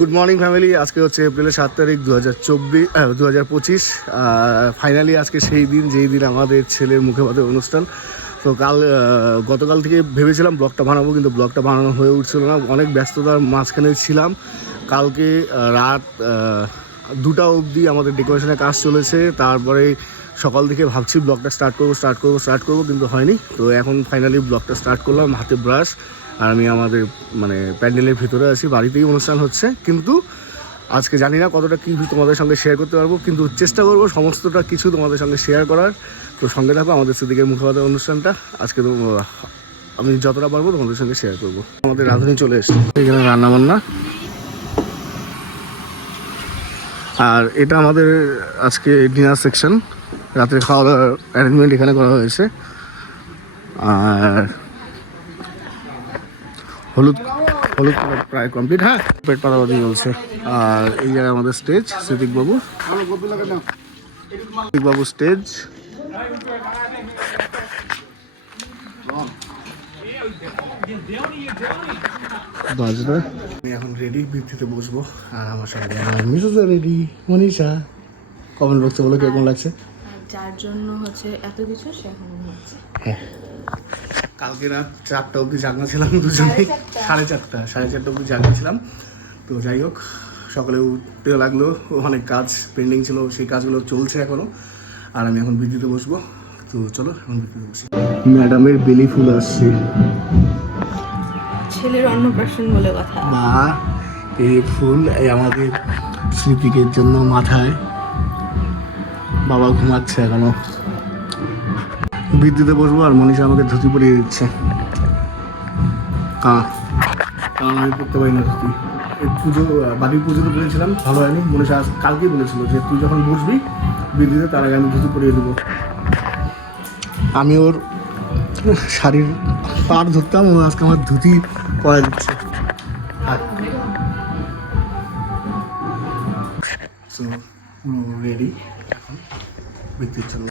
Good morning family. আজকে হচ্ছে এপ্রিলের 7 তারিখ 2025। ফাইনালি আজকে সেই দিন যেই দিন আমাদের ছেলের মুখে ভাতের অনুষ্ঠান। তো গতকাল থেকে ভেবেছিলাম ব্লগটা বানাবো, কিন্তু ব্লগটা বানানো হয়ে উঠছিল না, অনেক ব্যস্ততার মাঝখানে ছিলাম। কালকে রাত 2টা অবধি আমাদের ডেকোরেশনের কাজ চলেছে। তারপরে সকাল থেকে ভাবছি ব্লগটা স্টার্ট করবো, কিন্তু হয়নি। তো এখন ফাইনালি ব্লগটা স্টার্ট করলাম, হাতে ব্রাশ। আর আমি আমাদের প্যান্ডেলের ভিতরে আছি, বাড়িতেই অনুষ্ঠান হচ্ছে, কিন্তু আজকে জানি না কতটা কী তোমাদের সঙ্গে শেয়ার করতে পারবো, কিন্তু চেষ্টা করবো সমস্তটা কিছু তোমাদের সঙ্গে শেয়ার করার। তো সঙ্গে থাকো, আমাদের সিদ্দিকের মুখোপাধ্যায় অনুষ্ঠানটা আজকে তো আমি যতটা পারবো তোমাদের সঙ্গে শেয়ার করবো। আমাদের রাঁধুনি চলে এসছে, এখানে রান্নাবান্না। আর এটা আমাদের আজকে ডিনার সেকশন, রাত্রে খাওয়া দাওয়ার অ্যারেঞ্জমেন্ট এখানে করা হয়েছে। আর হলুদ প্রায় কমপ্লিট। হ্যাঁ, পেট পাতাবাদি চলছে। আর এই জায়গায় আমাদের স্টেজ, সিদ্দিকবাবু স্টেজ। বাজবে। আমি এখন রেডি, বৃত্তিতে বসবো। আর আমার সঙ্গে মিসেসও রেডি, মনীষা। কমেন্ট বক্সে বলো কেমন লাগছে। যার জন্য হচ্ছে এত কিছু সে এখন হচ্ছে। হ্যাঁ, কালকে রাত 4টা অবধি জাগনা ছিলাম দুজনেই। 4:30 অবধি জাগনা ছিলাম। তো যাই হোক, সকালে উঠতে লাগলো, অনেক কাজ পেন্ডিং ছিল, সেই কাজগুলো চলছে এখনও। আর আমি এখন বৃদ্ধিতে বসবো। তো চলো এখন বৃদ্ধিতে বসি। ম্যাডামের বেলি ফুল আসছে, ছেলের অন্নপ্রাশন বলে কথা। বা এই ফুল এই আমাদের স্মৃতিকের জন্য মাথায়। বাবা ঘুমাচ্ছে এখনো। বৃদ্ধিতে বসবো আর মনীষা আমাকে ধুতি পরিয়ে দিচ্ছে। কারণ আমি পড়তে পারি না ধুতি। পুজো, বাড়ির পুজোতে পড়েছিলাম, ভালো হয়নি। মনীষা কালকেই বলেছিল যে তুই যখন বসবি বৃদ্ধিতে, তার আগে আমি ধুতি পরিয়ে দেবো। আমি ওর শাড়ির পাড় ধরতাম, ও আজকে আমার ধুতি পরা দিচ্ছে। সো রেডি এখন বৃদ্ধির জন্য।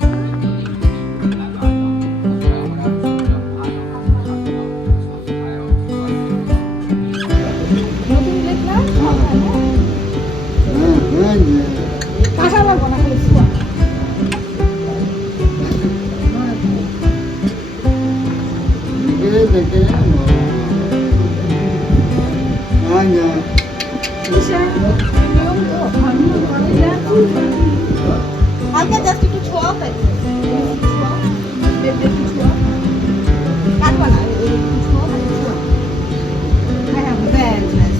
হালকা জাস্ট একটু ছোঁয়া পাই, একটু ছোঁয়া কাটবা না, একটু ছোঁয়া ছোঁয়া। হ্যাঁ হ্যাঁ, ব্যাস ব্যাস।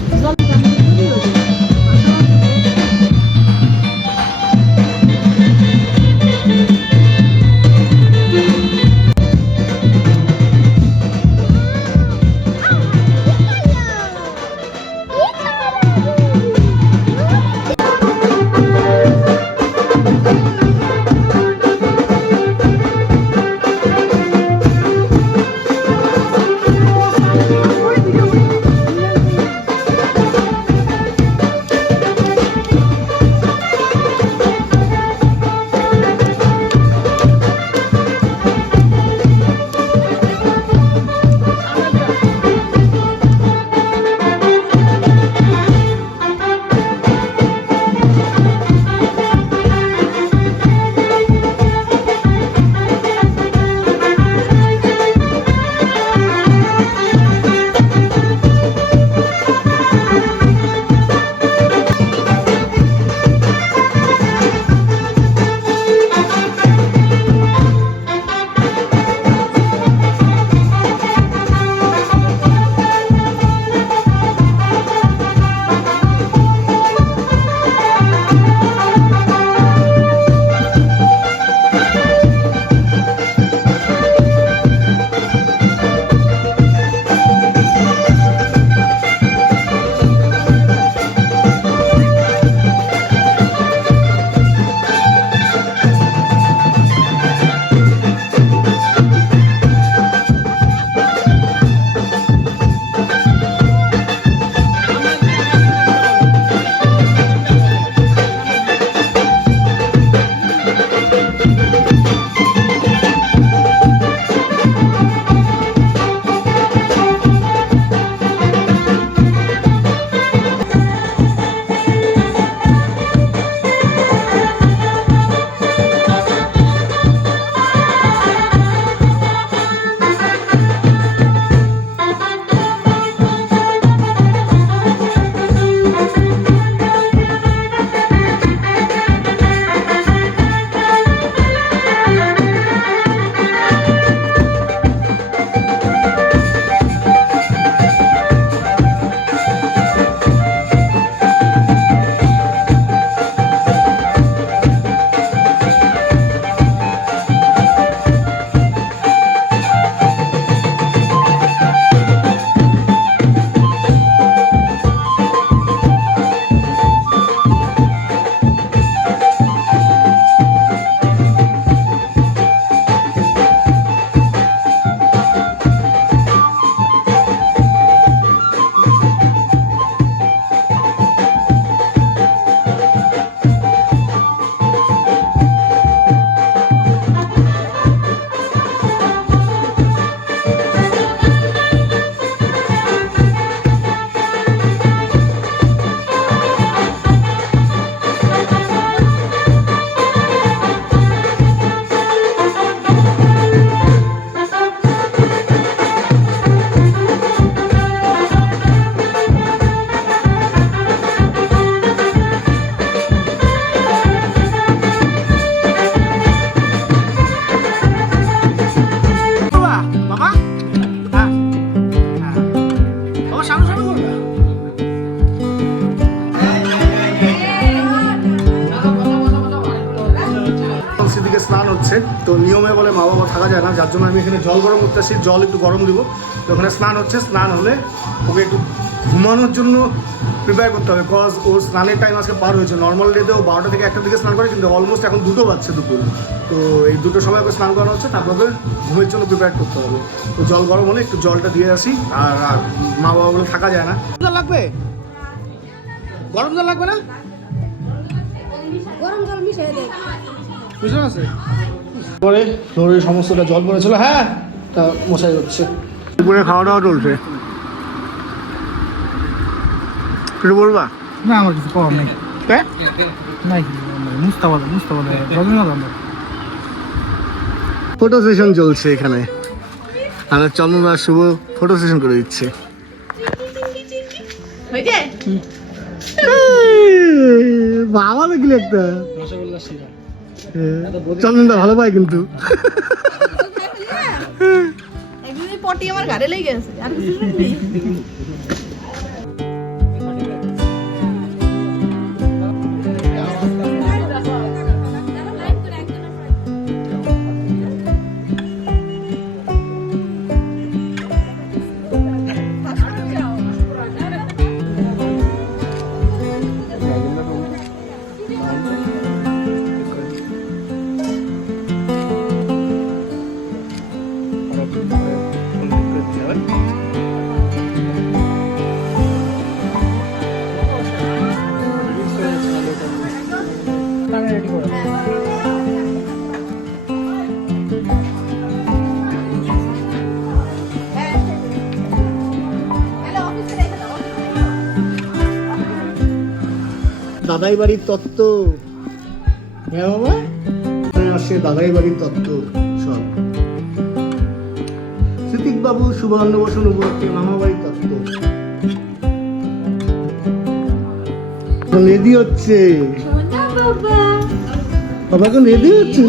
আছে, তো নিয়মে বলে মা বাবা থাকা যায় না, যার জন্য আমি এখানে জল গরম করতে আসি, জল একটু গরম দিব। তো ওখানে স্নান হচ্ছে, স্নান হলে ওকে একটু ঘুমানোর জন্য প্রিপেয়ার করতে হবে, কজ ওর স্নানের টাইম আজকে পার হয়েছে। নর্মাল ডেতেও 12টা থেকে 1টার দিকে স্নান করে, কিন্তু অলমোস্ট এখন 2টো বাজছে দুপুর। তো এই 2টোর সময় ওকে স্নান করানো হচ্ছে, তারপরে ঘুমের জন্য প্রিপেয়ার করতে হবে। তো জল গরম হলে একটু জলটা দিয়ে আসি। আর মা বাবা বলে থাকা যায় না। জল লাগবে, গরম জল লাগবে না? গরম জল মিশিয়ে দে। বুঝতে আছে পরে ফ্লোরে সমস্তটা জল পড়েছিল। হ্যাঁ, তা মশাই হচ্ছে। দুপুরে খাওয়া দাওয়া চলছে, কিছু বলবা? না আমার কিছু করার নেই, হ্যাঁ নাই মুস্তাফা রবীন্দ্রনাথ। ফটো সেশন চলছে এখানে, আর চন্দন আর শুভ ফটো সেশন করে দিচ্ছে। বাবা দেখলে একটা রসগোল্লা শিরা চন্দনটা ভালো পায় কিন্তু। একদিন পটি আমার ঘাড়ে লেগে গেছে, আর কিছু শুনবি? রেডি করে দাদাই বাড়ির তত্ত্ব। হ্যাঁ বাবা, আসছে দাদাই বাড়ির তত্ত্ব সব। সিদ্দিক বাবু সুবর্ণ বসুন উপলক্ষে মামা বাড়ির তত্ত্ব। রেডি হচ্ছে বাবা, এখন রেডি হচ্ছে।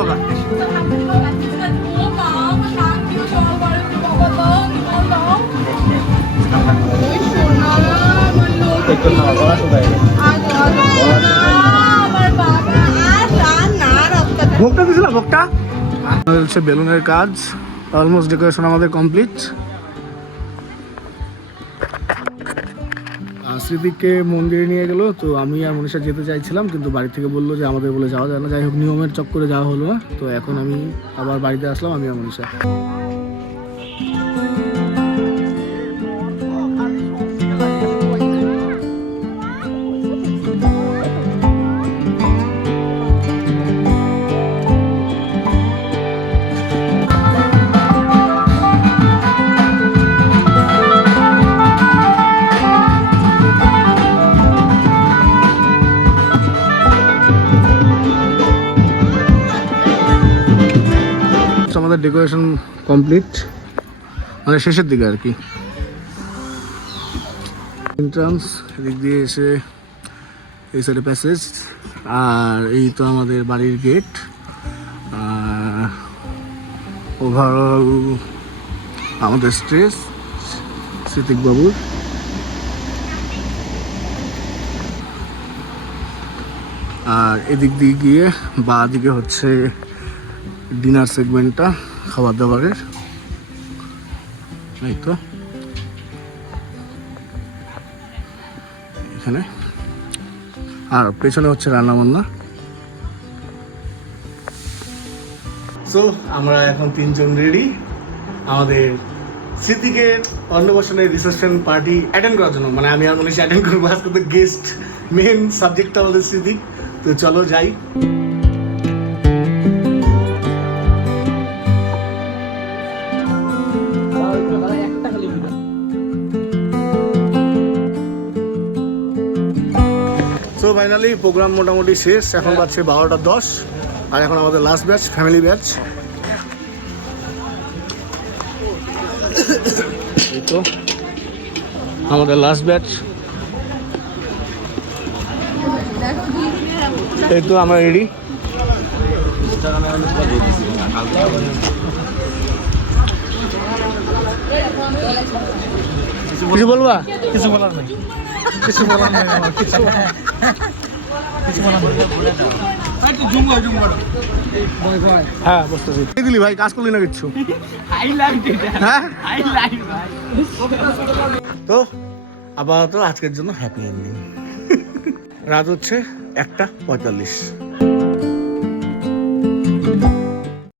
বাবা। ভোগটা দিছিল ভোগটা আমাদের হচ্ছে বেলুনের কাজ অলমোস্ট ডেকোরেশন আমাদের কমপ্লিট। স্মৃতিকে মন্দিরে নিয়ে গেলো, তো আমি আর মনীষা যেতে চাইছিলাম কিন্তু বাড়ি থেকে বললো যে আমাদের বলে যাওয়া যায় না। যাই হোক নিয়মের চক্করে যাওয়া হলো না, তো এখন আমি আবার বাড়িতে আসলাম আমি আর মনীষা। আমাদের ডেকোরেশন কমপ্লিট, মানে শেষের দিকে আর কি। এন্ট্রান্স এদিক দিয়ে এসে এই সাইডে প্যাসেজ, আর এই তো আমাদের বাড়ির গেট। ওভারঅল আমাদের স্ট্রেস স্মৃতিক বাবুর। আর এদিক দিয়ে গিয়ে বাঁ দিকে হচ্ছে ডিনার সেগমেন্টটা, খাবার দাবারের। এই তো এখানে, আর পেছনে হচ্ছে রান্না বান্না। সো আমরা এখন তিনজন রেডি আমাদের স্মৃতিকের অন্নপ্রাশনের রিসেপশন পার্টি অ্যাটেন্ড করার জন্য। মানে আমি আর মনীষা অ্যাটেন্ড করবো, আজকে তো গেস্ট, মেন সাবজেক্টটা আমাদের স্মৃতিক। তো চলো যাই। সো ফাইনালি প্রোগ্রাম মোটামুটি শেষ, এখন বাজছে 12টা 10, আর এখন আমাদের লাস্ট ব্যাচ, ফ্যামিলি ব্যাচ। এই তো আমাদের লাস্ট ব্যাচ, এই তো আমরা রেডি। কিছু বলবা? কিছু বলার নাই, কিছু বলার নাই আমার, কিছু বলার নাই। হ্যাঁ বুঝতেছি। এই দিলি ভাই, কাজ করলি না কিচ্ছু। হ্যাঁ তো আপাতত আজকের জন্য হ্যাপি এন্ডিং। রাত হচ্ছে 1:45।